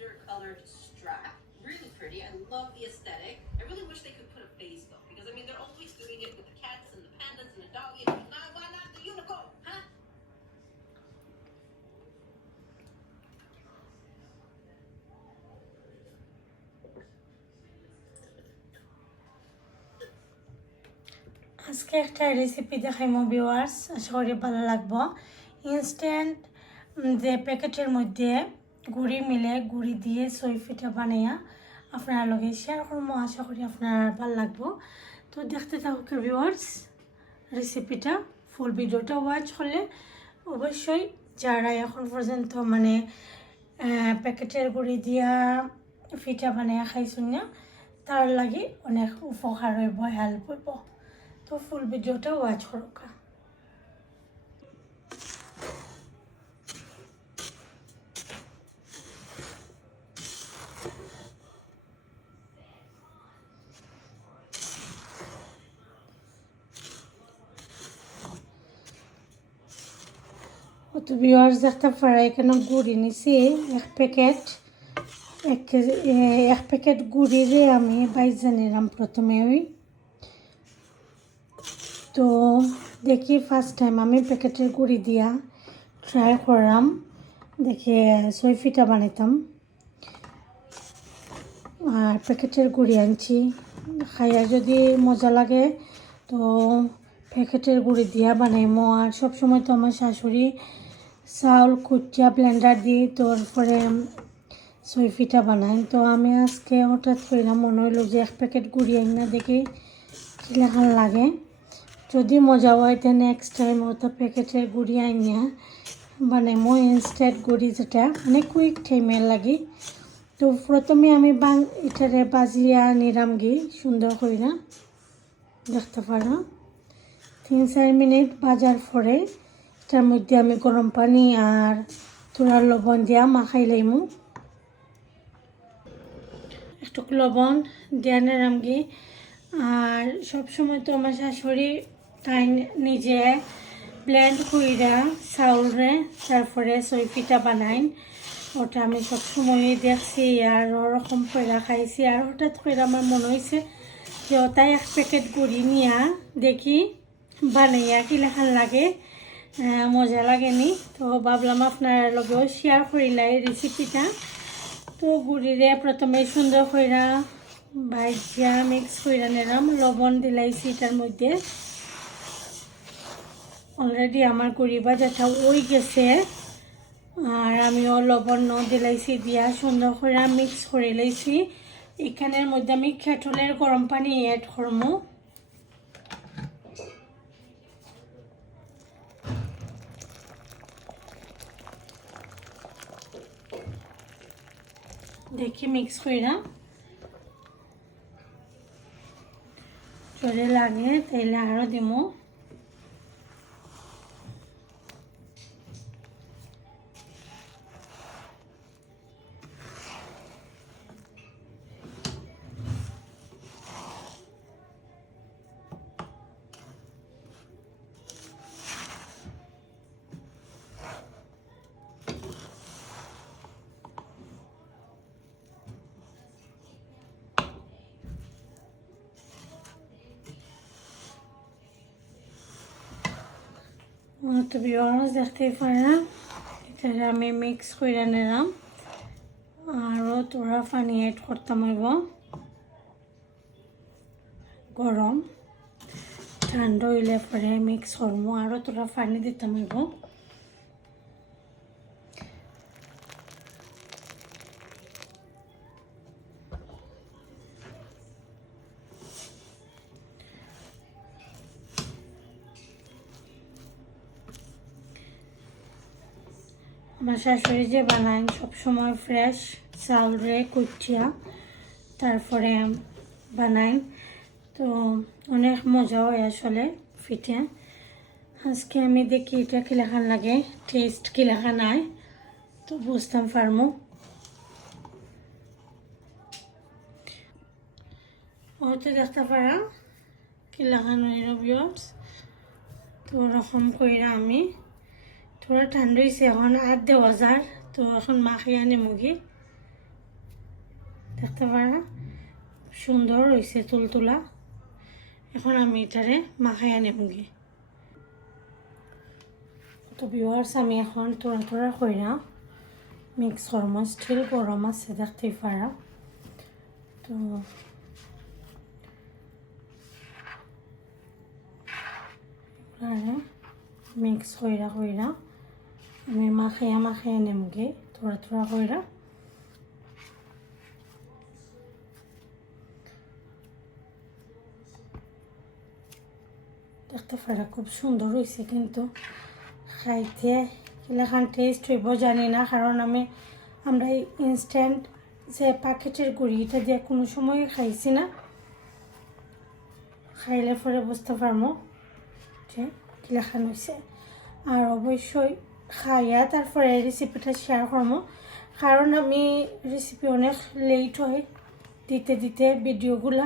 lavender colored strap. Really pretty. I love the aesthetic. I really wish they could put a face though, because I mean they're always doing it with the cats and the pandas and the doggy. And why why not the unicorn? Huh? আজকে একটা recipe দেখাইমো viewers আশা করি ভালো লাগবো instant যে প্যাকেটের মধ্যে গুড়ি মিলে গুড়ি দিয়ে সই পিঠা বানাইয়া আপনার লগে শেয়ার করব আশা করি আপনার ভালো লাগবো। তো দেখতে থাকুক ভিউয়ার্স রেসিপিটা ফুল ভিডিওটা ওয়াচ করলে অবশ্যই যারা এখন পর্যন্ত মানে প্যাকেটের গুড়ি দিয়া পিঠা বানাইয়া খাইছুন না, তার লাগে অনেক উপকার হইব হেল্প হইব। তো ফুল ভিডিওটা ওয়াচ করুক। তো ভিউয়ার্স দেখতে পারা এখানে গুড়ি নিছি? এক প্যাকেট এক এক প্যাকেট গুড়িরে আমি বাইশ জানিলাম প্রথমে ওই। তো দেখি ফার্স্ট টাইম আমি প্যাকেটের গুড়ি দিয়া ট্রাই করলাম দেখি ছয় বানাইতাম। আর প্যাকেটের গুড়ি আনছি। খাইয়া যদি মজা লাগে, তো প্যাকেটের গুড়ি দিয়া বানাইমো। আর সবসময় তো আমার শাশুড়ি চাউল কুচিয়া ব্লেন্ডার দিই তারপরে ছয় ফিটা বানাই। তো আমি আজকে হঠাৎ করিলাম মনে হইল যে এক প্যাকেট গুড়ি আনি না দেখি, কী লেখান লাগে। যদি মজা হয় তো নেক্সট টাইম ওটা প্যাকেটের গুড়ি আনিয়া বানাইমো। ইনস্ট্যান্ট গুড়ি যেটা মানে কুইক টাইমের লাগে। তো প্রথমে আমি বাং, এটারে বাজিয়া নিলাম গি, সুন্দর করে না দেখতে পারো। তিন চার মিনিট বাজার পরে এটার মধ্যে আমি গরম পানি আর তোরার লবণ দিয়া মাখাই লাইমু। একটু লবণ দিয়া নিলাম গি আর সবসময় তো আমার শাশুড়ি তাই নিজে ব্লেন্ড কইরা চাউলরে তারপরে সই পিঠা বানাইন। ওটা আমি সবসময় দেখছি আর ওরকম কইরা খাইছি। আর হঠাৎ করে আমার মনে হয়েছে যে ওটাই এক প্যাকেট গুড়ি নিয়া দেখি বানাইয়া কি লেখান লাগে। মজা লাগেনি। তো ভাবলাম আপনার লগেও শেয়ার করিলাই রেসিপিটা তো গুড়িরে প্রথমে সুন্দর কইরা ভাজিয়া মিক্স কইরা নিলাম। লবণ দিলাইছি এটার মধ্যে। অলরেডি আমার গুড়ি ভাজাটা ওই গেছে। আর আমিও লবণ ন দিলাইছি দিয়া সুন্দর করে মিক্স করে লাইছি। এখানের মধ্যে আমি খেটলের গরম পানি অ্যাড করব দেখি মিক্স কইরা যদি লাগে তাইলে আরও দিমু তো বিবাহ দেখতেই পারলাম এটা আমি মিক্স করে নিলাম আরও তোরা পানি অ্যাড করতাম হইব গরম ঠান্ডা হইলে পরে মিক্স করব আরও তোরা পানি দিতাম হইব আমার শাশুড়ি যে বানায়, সবসময় ফ্রেশ চাউল রে কুচিয়া, তারপরে বানাই তো অনেক মজা হয় আসলে ফিটে। আজকে আমি দেখি এটা কি লেখান লাগে টেস্ট কি লেখা নাই তো বুঝতাম পারমু। হয়তো দেখতে পারা কি লাগানো এর ভিউয়ার্স তো ওরকম কইরা আমি থোড়া ঠান্ডা হয়েছে এখন আর দেওয়া যার তো এখন মাখিয়ে আনি মুগি দেখতে পারা সুন্দর হয়েছে তুলতুলা। এখন আমি এটারে মাখাইয়া নেবগে তো ভিউয়ার্স আমি এখন তোরা তোরা কইরা মিক্স করব স্টিল গরম আছে দেখতেই পারা তো মিক্স কইরা কইরা আমি মাখাইয়া মাখাইয়া নেমগে। তোরা তোরা কইরা। দেখতে পারা খুব সুন্দর হয়েছে কিন্তু খাইতে কিলাখান টেস্ট হইব, জানি না। কারণ আমি, আমরা এই ইনস্ট্যান্ট যে প্যাকেটের গুড়ি দিয়ে কোনো সময় খাইছি না। খাইলে পরে বুঝতে পারব যে কিলাখান হয়েছে আর অবশ্যই খাইয়া তারপরে রেসিপিটা শেয়ার করব কারণ আমি রেসিপি অনেক লেট হয়, দিতে দিতে ভিডিওগুলা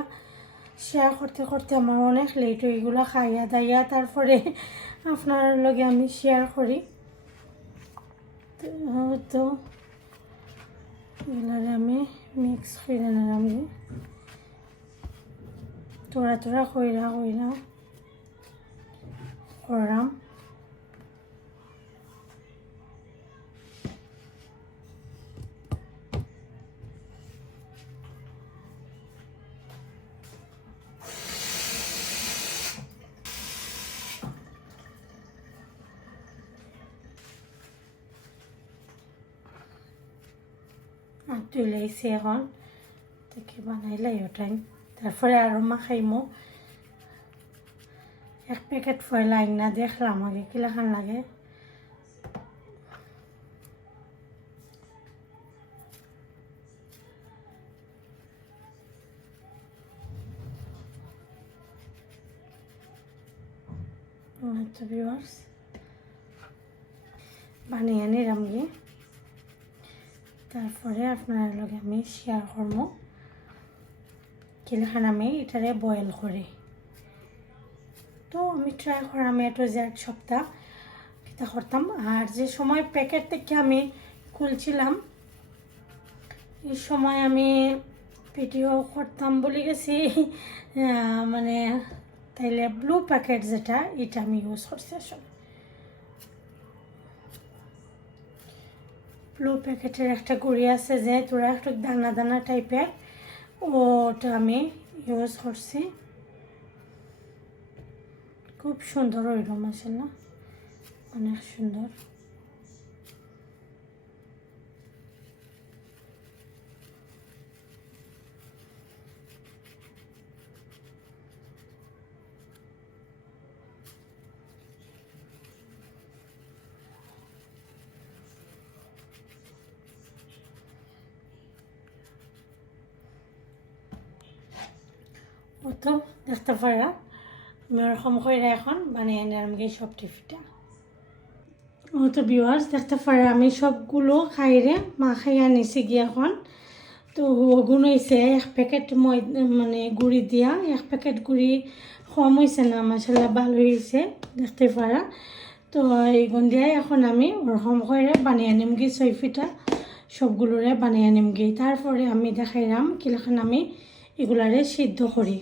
শেয়ার করতে করতে আমার অনেক লেট হয়ে এগুলো খাইয়া দাইয়া তারপরে আপনার লগে আমি শেয়ার করি। তো- এগুলারে আমি মিক্স করে নিলাম। তোরা তোরা কইরা কইরা। করলাম আর তুলেছি এখন। থেকে বানাইলাই ওটাই তারপরে আরও মাখাইমো এক প্যাকেট ফয়েল আইনা দেখলাম আগে, কিলাখান লাগে। বানিয়ে নিলাম গিয়ে তারপরে আপনার লগে আমি শেয়ার করব কিলাখান আমি এটারে বয়েল করে। তো আমি ট্রাই করাম এটো যে এক সপ্তাহ। এটা করতাম। আর যে সময় প্যাকেট থেকে আমি খুলছিলাম এই সময় আমি ভিডিও করতাম বলে গেছি মানে তাইলে ব্লু প্যাকেট যেটা, এটা আমি ইউজ করছি আসলে। ব্লু প্যাকেটের একটা গুড়ি আছে যে তোরা একটু দানা দানা টাইপের ওটা আমি ইউজ করছি। খুব সুন্দর অইলম আছে না অনেক সুন্দর। তো দেখতে পারা আমি ওরকম করে এখন, বানিয়ে নিলাম গিয়ে সব টিফিটা ও তো বিওয়ার্স দেখতে পারে আমি সবগুলো খাইরে মা খাইয়া নিছি গিয়ে এখন। তো ওগুন হয়েছে এক প্যাকেট মই মানে গুড়ি দিয়া, এক প্যাকেট গুড়ি কম হয়েছে না মশলা ভালো হয়েছে দেখতে পারা তো এইগুন দিয়ে এখন আমি ওরকম করে বানিয়ে নিম গিয়ে ছয় ফিটা সবগুলোরে বানিয়ে নিম গিয়ে। তারপরে আমি দেখাইলাম কিলাখান আমি এগুলারে সিদ্ধ করি।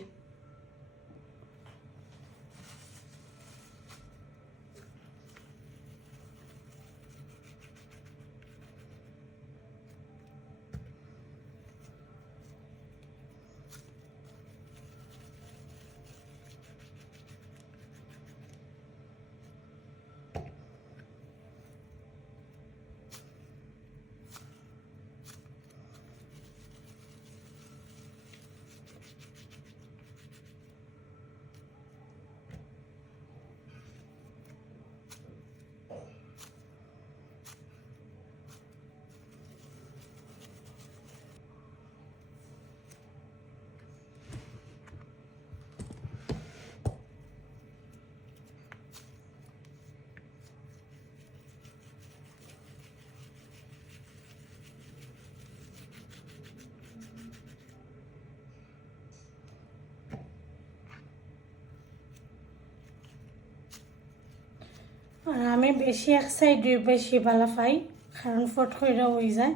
আর আমি বেশি এক সাইড বেশি ভালো পাই, কারণ ফট করে হয়ে যায়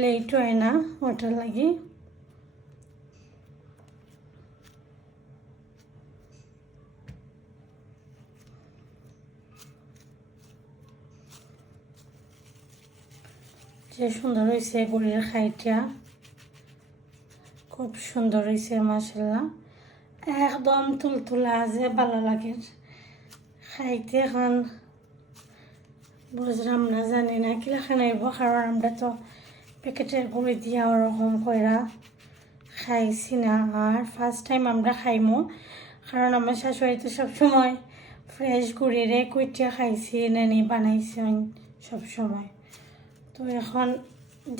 লেট হয় না ওটার লাগে। যে সুন্দর হয়েছে গরির খাইটা, খুব সুন্দর হয়েছে মাসাল্লাহ একদম তুলতুলা যে ভালো লাগে। খাইতে এখন বুঝলাম না, জানি না, কিলা খানাইব কারণ আমরা তো প্যাকেটের গুঁড়ি দিয়া ওরকম কইরা খাইছি না। আর ফার্স্ট টাইম আমরা খাইমো, কারণ আমার শাশুড়ি তো সবসময় ফ্রেশ গুঁড়িরে কুইটিয়া খাইছি, নানি বানাইছি সব সময় তো এখন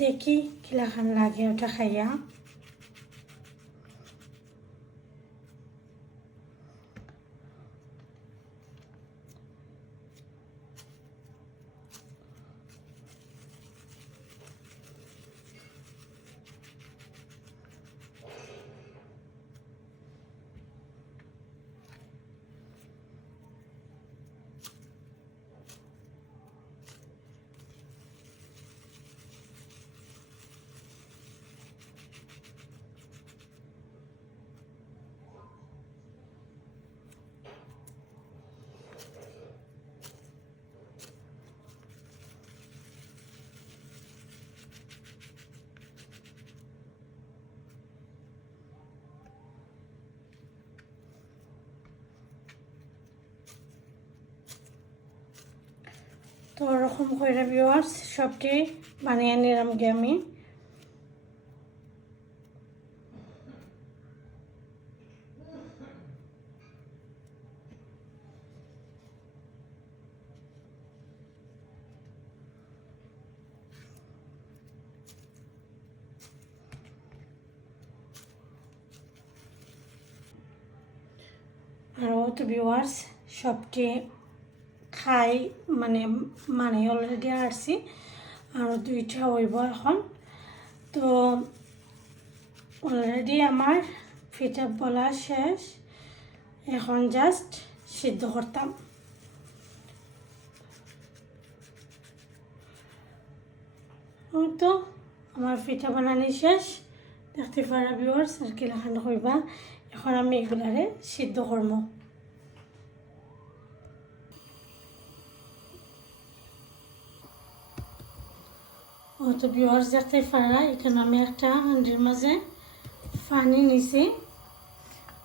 দেখি কিলাখান লাগে ওটা খাইয়া। তো ওরকম করে ভিওয়ার্স সবটি বানিয়ে নিলাম গে আমি। আরও তো ভিওয়ার্স সবটি খাই মানে মানে অলরেডি আসছি আরও দুইটা হইব এখন। তো অলরেডি আমার ফিটা বলা শেষ। এখন জাস্ট সিদ্ধ করতাম। তো, আমার পিঠা বানানি শেষ। দেখতে পারা ভিউয়ার্স আর কি এখন আমি এগুলারে সিদ্ধ করব তো ভিউয়ার্স দেখতে পারা এখানে আমি একটা হান্ডির মাঝে পানি নিছি।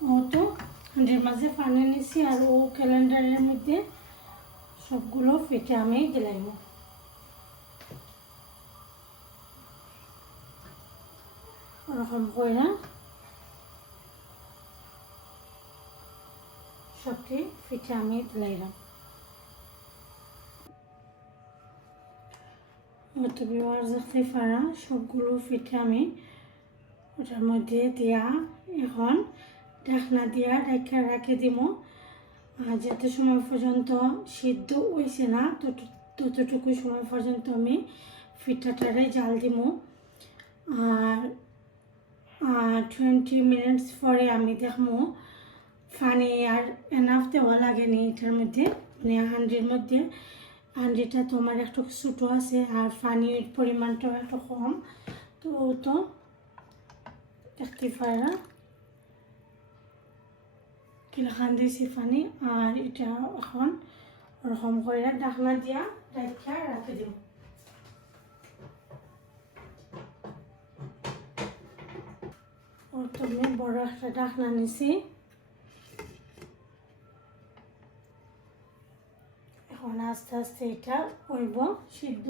ও তো হান্ডির মাঝে পানি নিছি আর ও ক্যালেন্ডারের মধ্যে সবগুলো ফিটে আমি দিলাইব ওরকম করে সবটি ফিটে আমি দিলাইলাম দেখতে পারা সবগুলো পিঠে আমি ওটার মধ্যে দিয়া এখন ঢাকনা দিয়া ঢাকা রাখে দিব। আর যত সময় পর্যন্ত সিদ্ধ হয়েছে না, তত ততটুকু সময় পর্যন্ত আমি পিঠাটারে জাল দিব। আর টোয়েন্টি মিনিটস পরে আমি দেখব পানি আর এনাফ দেওয়া লাগেনি এটার মধ্যে মানে হান্ডির মধ্যে। হান্ডিটা তোমার একটু ছোটো আছে আর পানির পরিমাণটাও একটু কম। তো ও তো দেখতে পারা কিলাখান দিয়েছি পানি আর এটা এখন ওরকম করে ঢাকনা দিয়া রাখা রাখে দিব তুমি বড় একটা ঢাকনা নিছি। এখন আস্তে আস্তে এটা হইব সিদ্ধ।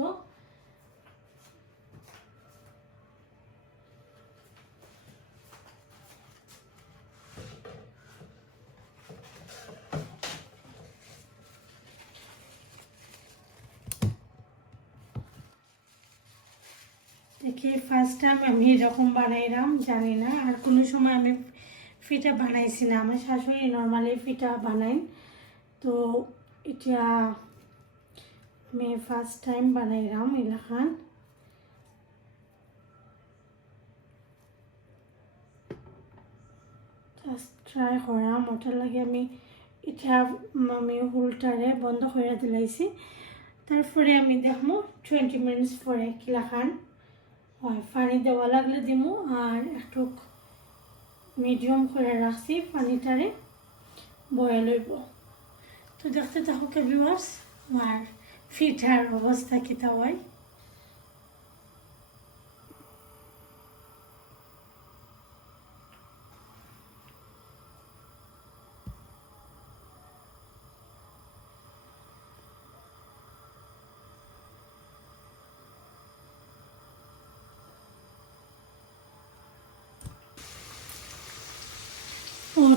দেখি ফার্স্ট টাইম আমি এরকম বানাইলাম, জানি না। আর কোনো সময় আমি ফিটা বানাইছি না। আমার শাশুড়ি নর্মালি ফিটা বানাই তো এটা আমি ফার্স্ট টাইম বানাইলাম এলাকান জাস্ট ট্রাই করাম ওটার লাগে আমি এটা আমি হুলটারে বন্ধ করে দিলাইছি তারপরে আমি দেখব টোয়েন্টি মিনিটস পরে কিলাখান হয় পানি দেওয়া লাগলে দিমু আর একটু মিডিয়াম করে রাখছি পানিটারে বয়েল হইব তো দেখতে থাকুক ভিউয়ার্স আর ফিটার অবস্থা কিতা হয়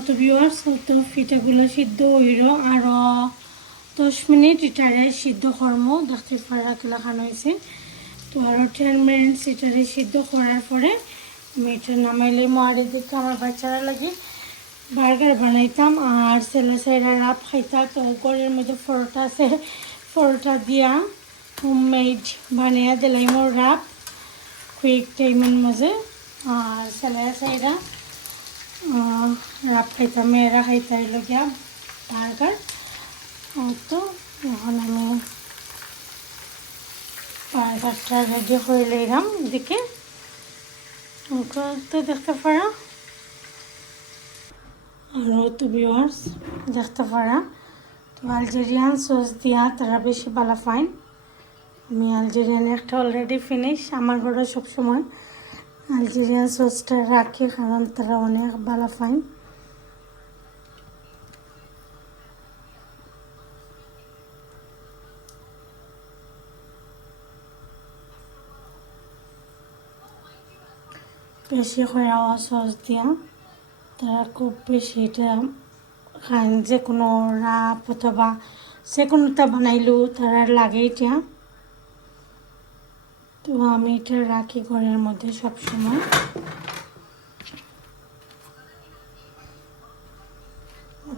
তো ভিউয়ার্স তো ফিটাগুলো সিদ্ধ হইল। আর দশ মিনিট এটারে সিদ্ধ কর্ম দেখতে পারা কিলা খানো হয়েছে তো আরও টেন মিনিটস এটারে সিদ্ধ করার পরে আমি এটা নামাইলে মারি দিকে আমার বাচ্চারা লাগে। বার্গার বানাইতাম আর ছেলে সাইরা রাপ খাইতাম তো ঘরের মধ্যে পরোটা আছে। পরোটা দিয়া হোমমেড বানিয়ে দিলাই মোর রাপ কুইক টাইমের মাঝে আর ছেলে সাইরা রাপ খাইতাম মেয়েরা খাইতা লগিয়া বার্গার তো, এখন আমি বার্গারটা রেডি করে লইলাম এদিকে। তো দেখতে পারা। আরও তো ভিওয়ার্স দেখতে পারা। তো আলজেরিয়ান সস দিয়া তারা বেশি ভালো ফাইন আমি আলজেরিয়ান একটা অলরেডি ফিনিশ আমার ঘরে সবসময় আলজেরিয়ান সসটা রাখি কারণ তারা অনেক ভালো ফাইন বেশি করে সস দিয়া তারা খুব বেশি এটা খান যে কোনো রাপ অথবা যে কোনোটা বানাইলেও তারা লাগে এটা। তো আমি এটা রাখি ঘরের মধ্যে সবসময়।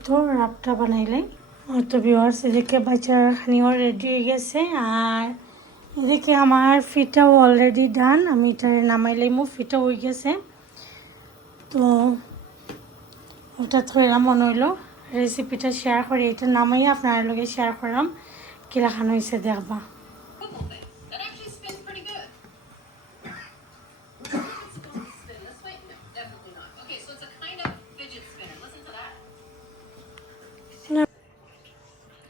তো রাপটা বানাইলে। তো ভিওয়ার্স এদিকে বাচ্চার খানিও রেডি হয়ে গেছে। আর দেখে আমার ফিটাও অলরেডি ডান আমি এটা নামাইলেমো ফিটা হয়ে গেছে। তো ওটা থাম মনে হইল। রেসিপিটা শেয়ার করি এটা নামাই আপনার লোক শেয়ার করলাম কিরাখান হয়েছে দেখবা।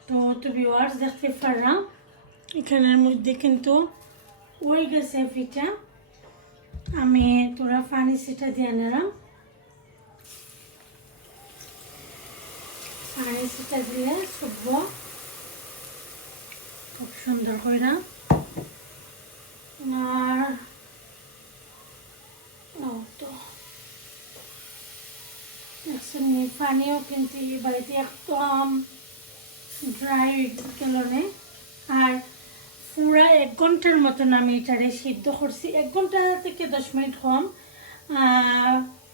তো তুমি ওয়ার্স দেখতে পারলাম। এখানের মধ্যে কিন্তু ওই গেছে পিঠা আমি তোরা পানি সেটা দিয়ে নিলাম। পানি সেটা দিলে শুভ খুব সুন্দর করে আর পানিও কিন্তু বাড়িতে একদম ড্রাই কারণে আর পুরা এক ঘণ্টার মতন আমি এটারে সিদ্ধ করছি। এক ঘণ্টা থেকে দশ মিনিট কম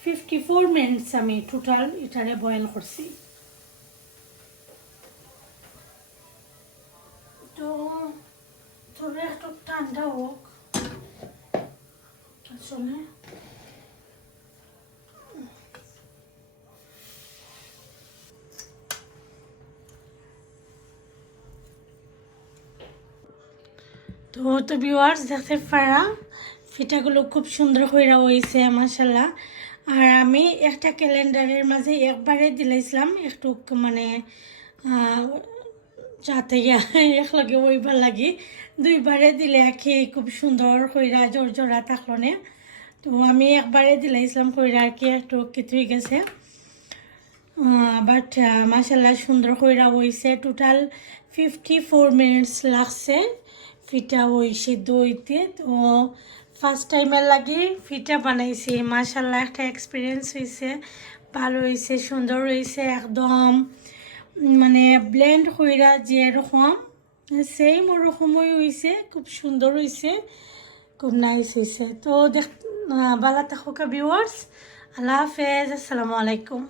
ফিফটি ফোর মিনিটস আমি টোটাল এটারে বয়েল করছি। তো তবে একটু ঠান্ডা হোক। আসলে তো তো ভিউয়ার্স দেখতে পারা ফিটাগুলো খুব সুন্দর হইরা হয়েছে মাসাল্লাহ আর আমি একটা ক্যালেন্ডারের মাঝে একবারে দিলাইছিলাম, একটু মানে যাতে একলগে ওইবার লাগি। দুইবারে দিলে খেয়ে খুব সুন্দর কইরা জোর জোড়া থাকল না তো আমি একবারে দিলাইছিলাম কইরা আর কি একটু কিছুই গেছে। বাট মাসাল্লাহ সুন্দর কইরা হইছে। টোটাল ফিফটি ফোর মিনিটস লাগছে। ফিটা হইছে দইতে তো ফার্স্ট টাইমের লাগে ফিটা বানাইছি। মাসাল্লাহ একটা এক্সপিরিয়েন্স হয়েছে ভালো হয়েছে সুন্দর হয়েছে একদম মানে ব্লেন্ড কইরা যে রকম সেম ওরকমই হয়েছে খুব সুন্দর হয়েছে খুব নাইস হয়েছে তো দেখ ভালো থাকুক ভিউয়ার্স আল্লাহ হাফেজ, আসসালামু আলাইকুম।